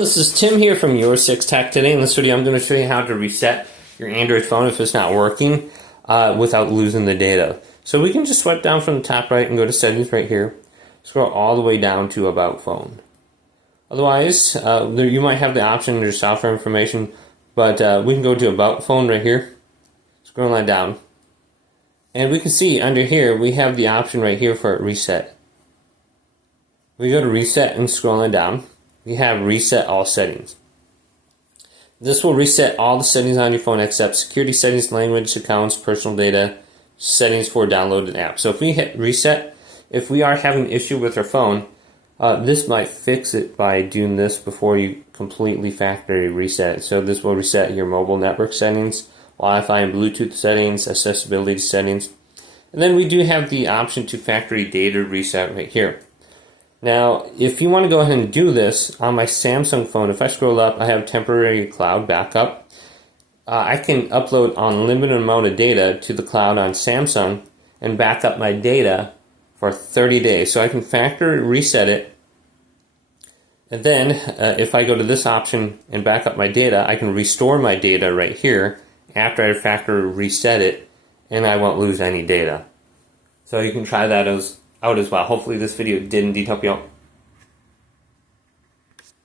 This is Tim here from Your 6 Tech. Today in this video I'm going to show you how to reset your Android phone if it's not working without losing the data. So we can just swipe down from the top right and go to settings right here. Scroll all the way down to about phone. Otherwise, you might have the option under software information, but we can go to about phone right here. Scroll line down. And we can see under here we have the option right here for reset. We go to reset and scroll line down. We have reset all settings. This will reset all the settings on your phone except security settings, language, accounts, personal data, settings for downloaded apps. So if we hit reset, if we are having an issue with our phone, this might fix it by doing this before you completely factory reset it. So this will reset your mobile network settings, Wi-Fi and Bluetooth settings, accessibility settings. And then we do have the option to factory data reset right here. Now, if you want to go ahead and do this on my Samsung phone, if I scroll up, I have temporary cloud backup. I can upload unlimited amount of data to the cloud on Samsung and back up my data for 30 days. So I can factory reset it. And then if I go to this option and back up my data, I can restore my data right here after I factory reset it, and I won't lose any data. So you can try that out as well. Hopefully this video did indeed help you out.